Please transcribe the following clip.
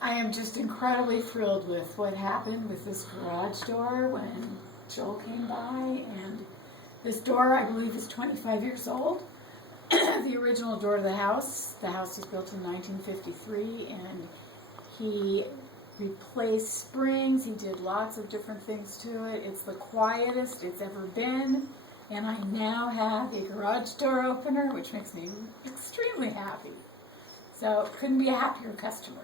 I am just incredibly thrilled with what happened with this garage door when Joel came by, and this door, I believe, is 25 years old. The original door to the house was built in 1953, and he replaced springs, he did lots of different things to it. It's the quietest it's ever been, and I now have a garage door opener, which makes me extremely happy. So couldn't be a happier customer.